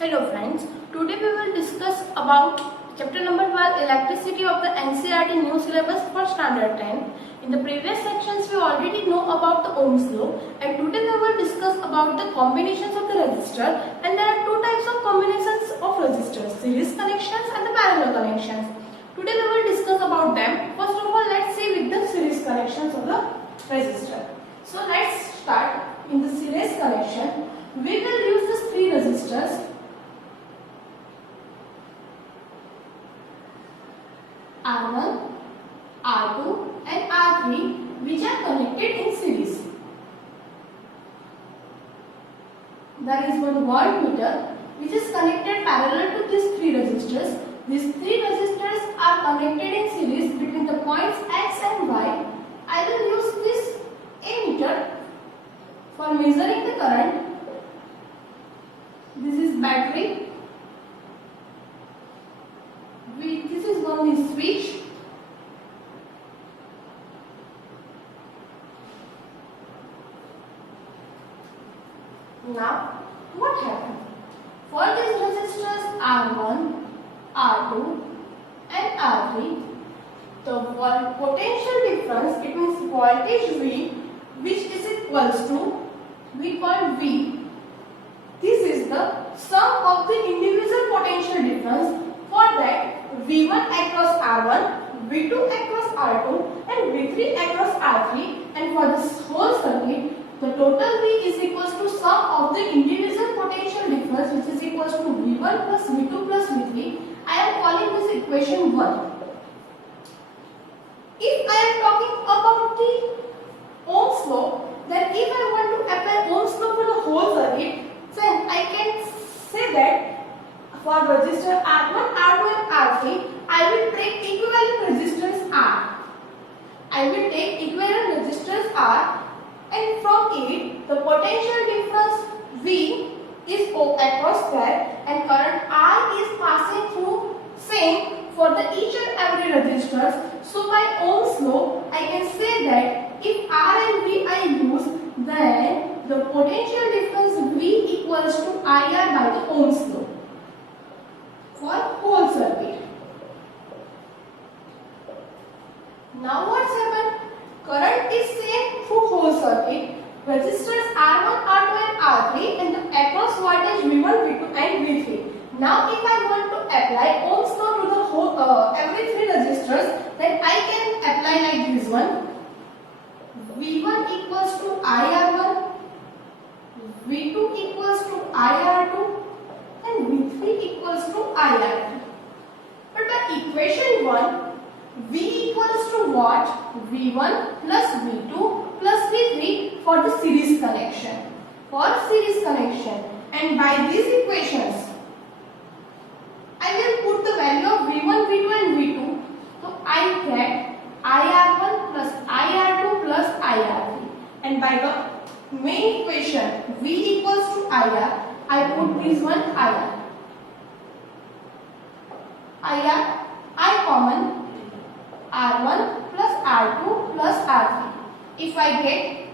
Hello friends, today we will discuss about chapter number 12 electricity of the NCERT new syllabus for standard 10. In the previous sections we already know about the Ohm's law and today we will discuss about the combinations of the resistor, and there are two types of combinations of resistors, series connections and the parallel connections. Today we will discuss about them. First of all, let's see with the series connections of the resistor. So let's start. In the series connection we will use these three resistors R1, R2 and R3 which are connected in series. There is one voltmeter which is connected parallel to these three resistors. These three resistors are connected in series between the points X and Y. I will use this ammeter for measuring the current. This is battery. This is one is switch. Now, what happened? For these resistors R1, R2 and R3, the potential difference, it means voltage V, which is equals to, we call V. This is the sum of the individual potential difference. For that, V1 across R1, V2 across R2 and V3 across R3, and for this whole circuit, the total V is equals to sum of the individual potential difference, which is equals to V1 plus V2 plus V3. I am calling this equation 1. If I am talking about the Ohm's law, then if I want to apply Ohm's law for the whole circuit, then I can say that for resistor R1, R2 and R3, I will take equivalent resistance R. I will take equivalent resistance R, and from it the potential difference V is O across that, and current I is passing through same for the each and every resistors. So by Ohm's law, I can say that if R and V I use, then the potential difference V equals to IR by the Ohm's law for whole circuit. Now what's happened? Current is same through whole circuit. Resistors R1, R2 and R3 and the across voltage V1, V2 and V3. Now if I want to apply Ohm's law to the whole every three resistors, then I can apply like this one. V1 equals to IR1, V2 equals to IR2 and V3 equals to IR3. But by equation 1, V equals to what? V1 plus V2 plus V3 for the series connection. For series connection. And by these equations, I will put the value of V1, V2 and V2. So I get IR1 plus IR2 plus IR3. And by the main equation, V equals to IR, I put this one IR. I common R1 plus R2 plus R3. If I get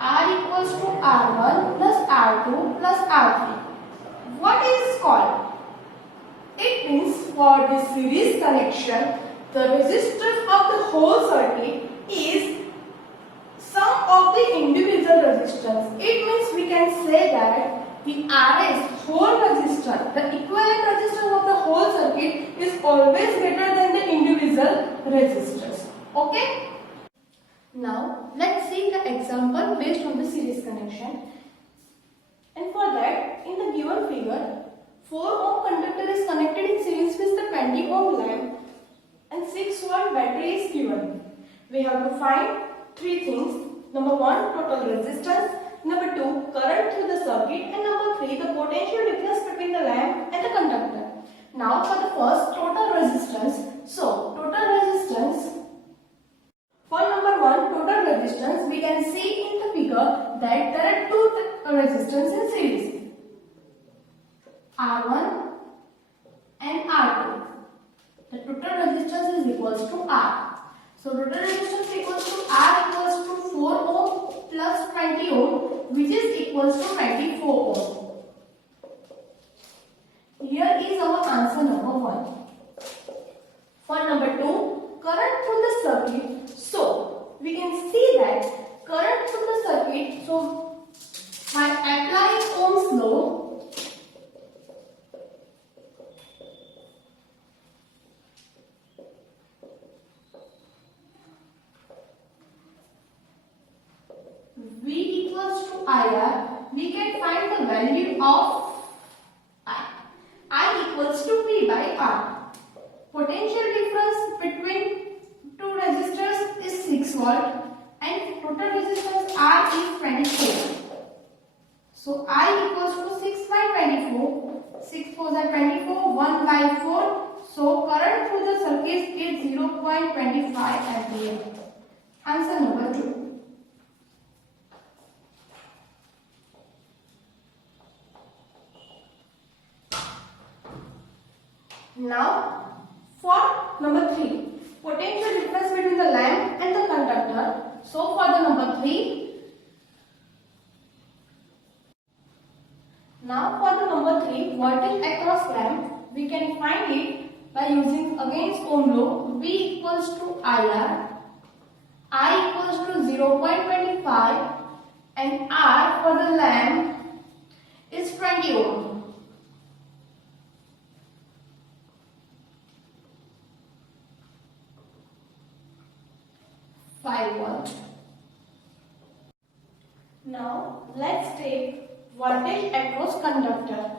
R equals to R1 plus R2 plus R3, what is called? It means for the series connection, the resistance of the whole circuit is sum of the individual resistance. It means we can say that the RS whole resistance, the equivalent resistance of the whole circuit is always greater than the individual resistors. Okay? Now let's see the example based on the series connection. And for that, in the given figure, 4 ohm conductor is connected in series with the 20 ohm lamp and 6 volt battery is given. We have to find three things. Number 1, total resistance. Number 2, current through the circuit. And number 3, the potential difference between the lamp and the conductor. Now for the first, total resistance. So, total resistance. For number 1, total resistance, we can see in the figure that there are two resistors in series. R1 and R2. The total resistance is equals to R. So total resistance equals to R equals to 4 ohm plus 20 ohm, which is equals to 24 ohm. value of I equals to V by R. Potential difference between two resistors is 6 volt and total resistance R is 24. So I equals to 6 by 24. 6 4s are 24, 1 by 4. So current through the circuit is 0.25 ampere. Answer number 2. Now for number 3, potential difference between the lamp and the conductor. So for the number 3, voltage across lamp, we can find it by using against Ohm law. V equals to IR, I equals to 0.25 and R for the lamp is 20 ohm. Now let's take voltage across conductor.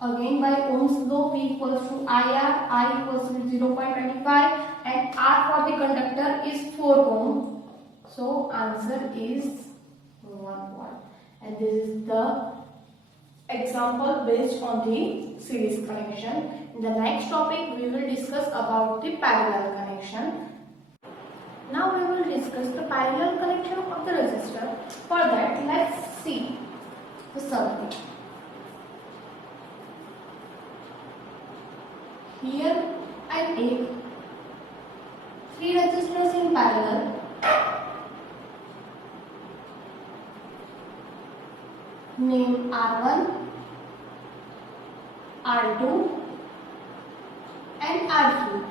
Again by Ohm's law, V equals to IR, I equals to 0.25 and R for the conductor is 4 ohm. So answer is 1 volt. And this is the example based on the series connection. In the next topic we will discuss about the parallel connection. Now we will discuss the parallel connection of the resistor. For that, let's see the circuit. Here I take 3 resistors in parallel. Name R1, R2 and R3.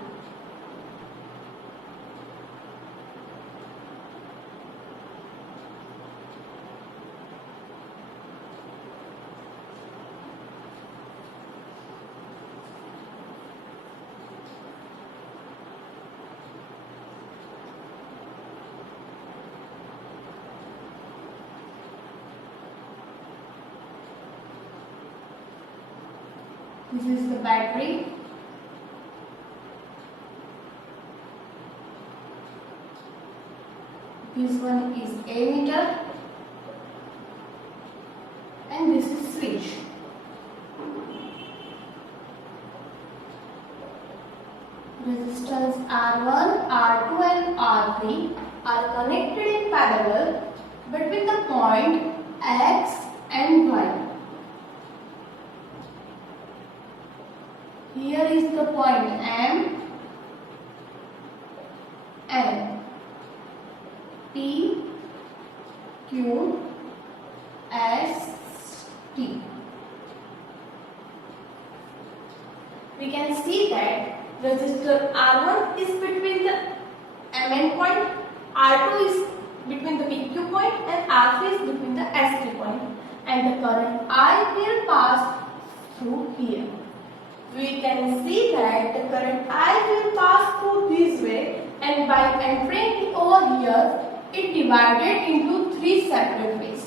This is the battery. This one is ammeter and this is switch. Resistance R1, R2 and R3 are connected in parallel between the point X and Y. Here is the point M, N, P, Q, S, T. We can see that resistor R1 is between the MN point, R2 is between the PQ point and R3 is between the ST point, and the current I will pass through here. We can see that the current I will pass through this way, and by entering over here, it divided into 3 separate ways,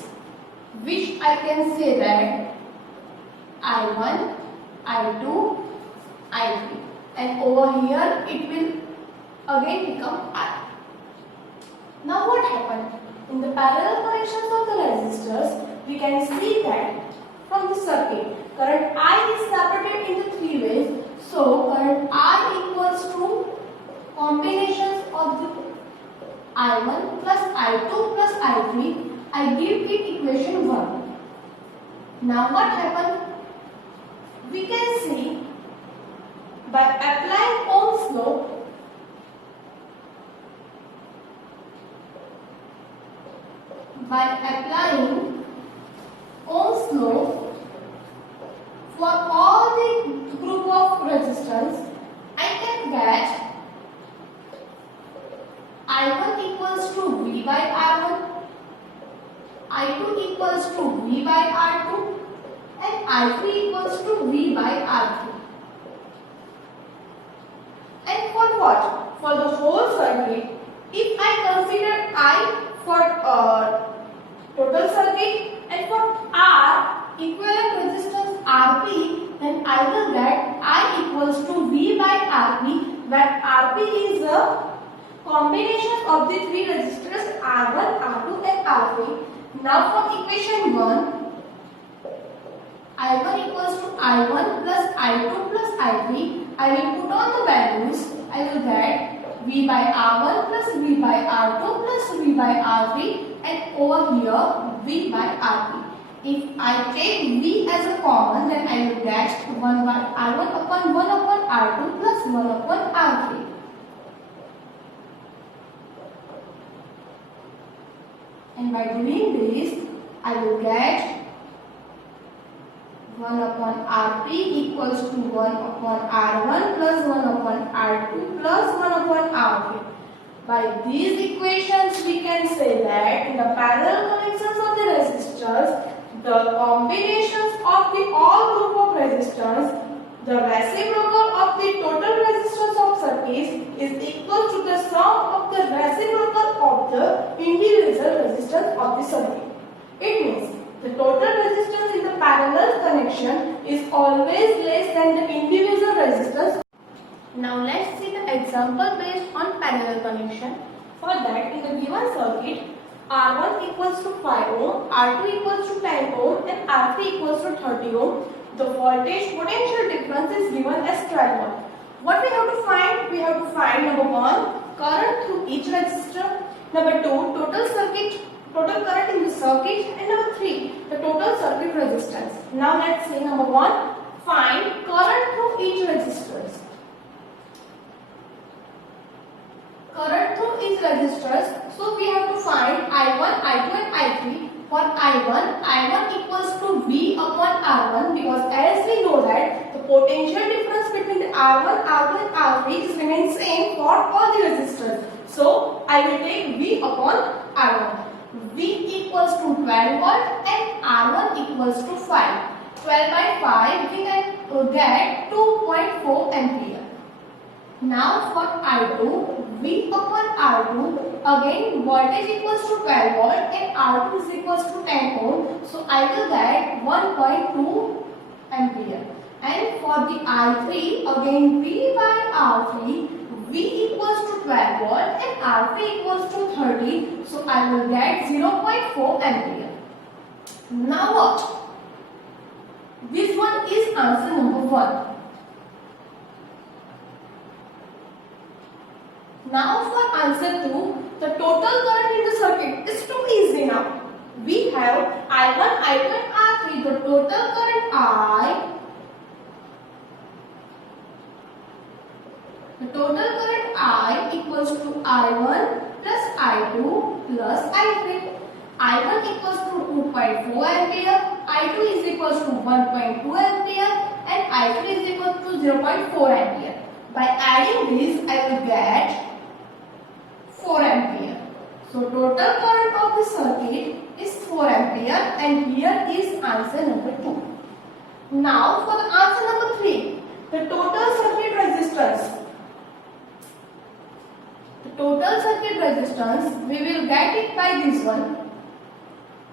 which I can say that I1, I2, I3, and over here it will again become I. Now what happened? In the parallel connections of the resistors, we can see that from the circuit, current I is separated into 3 ways. So current I equals to combinations of the I1 plus I2 plus I3. I give it equation 1. Now what happened? We can see by applying Ohm's law, for all the group of resistance, I can get I1 equals to V by R1, I2 equals to V by R2 I3 equals to V by R3. And for what? For the whole circuit, if I consider I for total circuit and for R equivalent resistance Rp, then I will get I equals to V by Rp, where Rp is a combination of the three resistors R1, R2 and R3. Now for equation 1, I1 equals to I1 plus I2 plus I3. I will put on the values. I will get V by R1 plus V by R2 plus V by R3, and over here V by Rp. If I take V as a common, then I will get 1 by R1 upon 1 upon R2 plus 1 upon R3. And by doing this, I will get 1 upon Rp equals to 1 upon R1 plus 1 upon R2 plus 1 upon R3. By these equations, we can say that in the parallel connections of the resistors, the combinations of the all group of resistors, the reciprocal of the total resistance of circuits is equal to the sum of the reciprocal of the individual resistance of the circuit. It means the total resistance in the parallel connection is always less than the individual resistance. Now let's see the example based on parallel connection. For that, in the given circuit, R1 equals to 5 ohm, R2 equals to 10 ohm and R3 equals to 30 ohm. The voltage potential difference is given as 12 volt. What we have to find? We have to find number 1, current through each resistor, number 2, total current in the circuit, and number 3, the total circuit resistance. Now let's see number 1, find current through each resistors. Current through each resistors, so we have to find I1, I2 and I3. For I1 equals to V upon R1, because as we know that the potential difference between the R1, R2 and R3 is remains same for all the resistors. So I will take V upon R1. V equals to 12 volt and R1 equals to 5. 12 by 5 we can get 2.4 ampere. Now for I2, V upon R2, again voltage equals to 12 volt and R2 is equals to 10 ohm. So I will get 1.2 ampere. And for the I3, again V by R3, V equals to 12 volt and R3 equals to 30. So I will get 0.4 ampere. Now what? This one is answer number 1. Now for answer 2, the total current in the circuit is too easy now. We have I1, I2 and R3. The total current I equals to I1 plus I2 plus I3. I1 equals to 2.4 ampere, I2 is equals to 1.2 ampere and I3 is equal to 0.4 ampere. By adding this, I will get 4 ampere. So total current of the circuit is 4 ampere and here is answer number 2. Now for the answer number 3, the total circuit resistance. The total circuit resistance, we will get it by this one.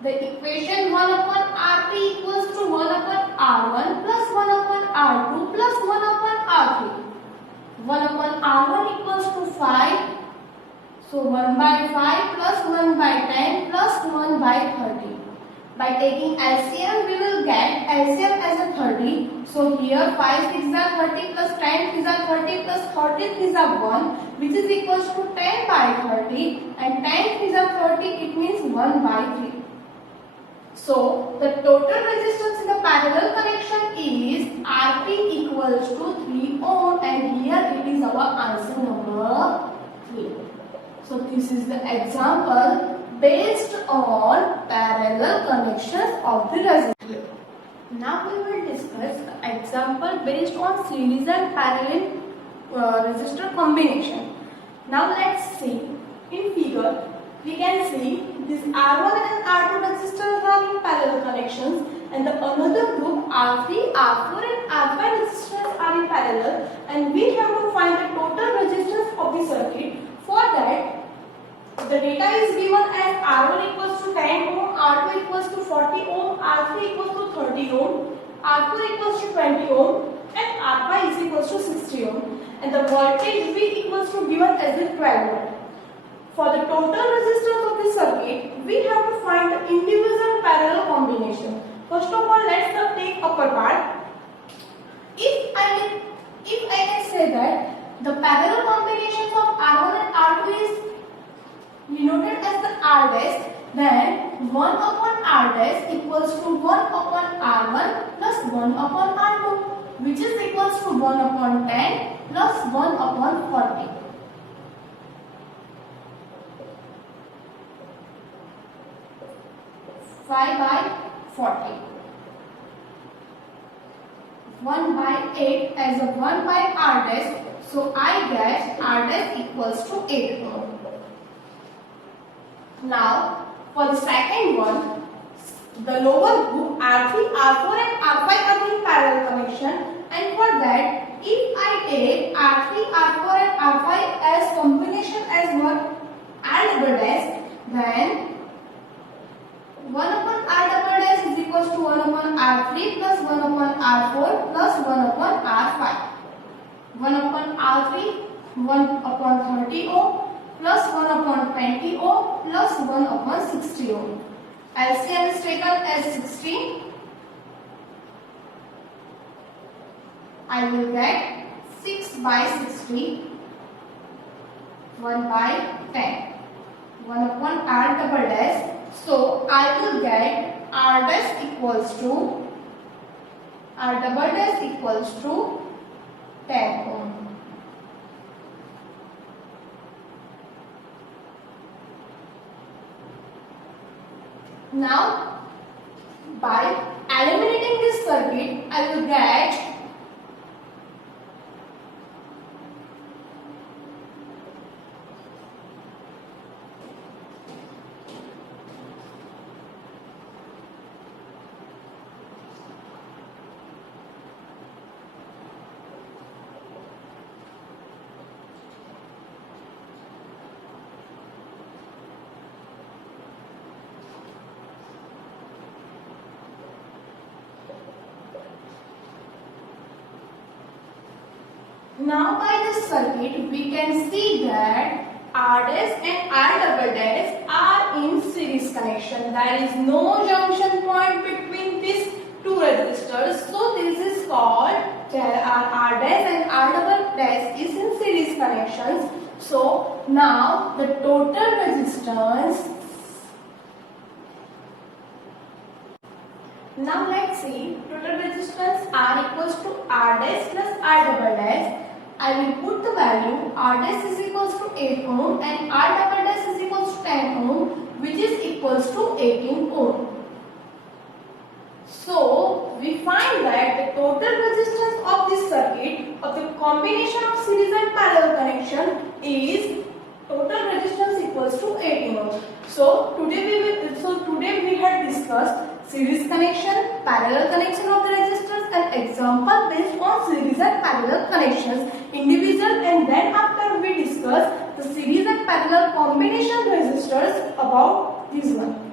The equation 1 upon Rp equals to 1 upon R1 plus 1 upon R2 plus 1 upon R3. 1 upon R1 equals to 5. So 1 by 5 plus 1 by 10 plus 1 by 30. By taking LCM, we will get LCM as a 30. So here 5 6 are 30 plus 10 are 30 plus 30 is 1, which is equals to 10 by 30, and 10 are 30, it means 1 by 3. So the total resistance in the parallel connection is Rp equals to 3 ohm, and here it is our answer number 3. So this is the example based on parallel connections of the resistor. Now we will discuss the example based on series and parallel resistor combination. Now let's see. In figure, we can see this R1 and R2 resistors are in parallel connections, and the another group R3, R4 and R5 resistors are in parallel and we have to find the total resistance of the circuit. For that, the data is given as R1 equals to 10 ohm, R2 equals to 40 ohm, R3 equals to 30 ohm, R4 equals to 20 ohm and R5 is equals to 60 ohm, and the voltage V equals to given as a 12 volt. For the total resistance of the circuit, we have to find the individual parallel combination. First of all, let's take upper part. If I can say that the parallel combinations of R1 and R2 is denoted as the R dash, then 1 upon R dash equals to 1 upon R1 plus 1 upon R2, which is equals to 1 upon 10 plus 1 upon 40. By 40. 1 by 8 as a 1 by R dash, so I get R dash equals to 8 ohm. Now, for the second one, the lower group R3, R4 and R5 are in parallel connection, and for that, if I take R3, R4 and R5 as combination as one R double dash, then 1 upon R double dash is equals to 1 upon R3 plus 1 upon R4 plus 1 upon R5. 1 upon R3, 1 upon 30 ohm plus 1 upon 20 ohm plus 1 upon 60 ohm. LCM is taken as 60. I will get 6 by 60, 1 by 10. 1 upon R double dash. So I will get R dash equals to R double dash equals to 10 ohm. Now, by eliminating this circuit, I will get now by this circuit we can see that R dash and R double dash are in series connection. There is no junction point between these two resistors. So this is called R dash and R double dash is in series connections. So now the total resistance. Now let's see total resistance R equals to R dash plus R double dash. I will put the value R dash is equals to 8 ohm and R double dash is equals to 10 ohm, which is equals to 18 ohm. So we find that the total resistance of this circuit of the combination of series and parallel connection is total resistance equals to 18 ohm. So today we had discussed series connection, parallel connection of the resistors and example based on series and parallel connections individual, and then after we discuss the series and parallel combination resistors about this one.